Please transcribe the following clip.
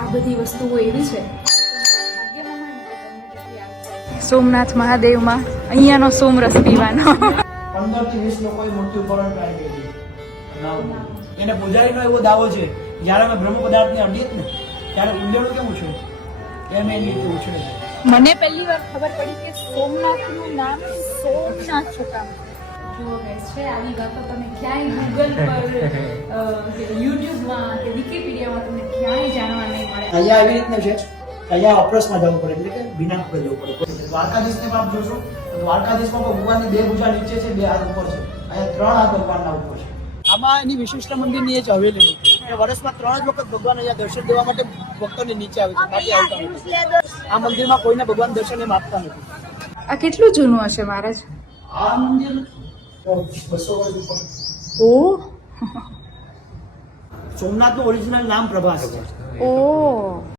આ બધી વસ્તુઓ એવી છે સોમનાથ મહાદેવમાં અહીંયાનો સોમરસ પીવાનો 15 થી 20 લોકોએ મૃત્યુ પણ ટ્રાય કરી. એને પૂજારીનો એવો દાવો છે જ્યારે અમે બ્રહ્મ પદાર્થને અડીએ ને ત્યારે ઉંદેડું કેવું છે એમ એની રીતે ઉછળે છે. મને પહેલી વાર ખબર પડી કે સોમનાથનું નામ સોમનાથ શું કામ જો guys છે આવી વાતો તમે ક્યાંય ગૂગલ પર યુટ્યુબમાં કે વિકીપીડિયામાં તમને ક્યાંય જાણવા નહીં મળે. અહીંયા આવી રીતના છે અહીંયા ઓપરેશનમાં જવું પડે એટલે કે વિના ઉપર જવું પડે. દ્વારકાધીશને પણ આપ જોશો તો દ્વારકાધીશમાં પણ ભગવાનની 2 ભુજા નીચે છે 2 હાથ ઉપર છે. અહીંયા 3 હાથ ભગવાનના ઉપર છે. આમાં એની વિશિષ્ટ મંદિરની એ જ હવેલી છે. વર્ષમાં 3 જ વખત ભગવાન અહીંયા દર્શન દેવા માટે ભક્તોને નીચે આવે છે, બાકી આવતા નથી. આ મંદિરમાં કોઈને ભગવાન દર્શન એમ આપતા નથી. આ કેટલું જૂનું હશે મહારાજ? આ મંદિર 200 વર્ષ ઉપર. ઓહ સોમનાથનું ઓરિજિનલ નામ પ્રભાસ છે. ઓહ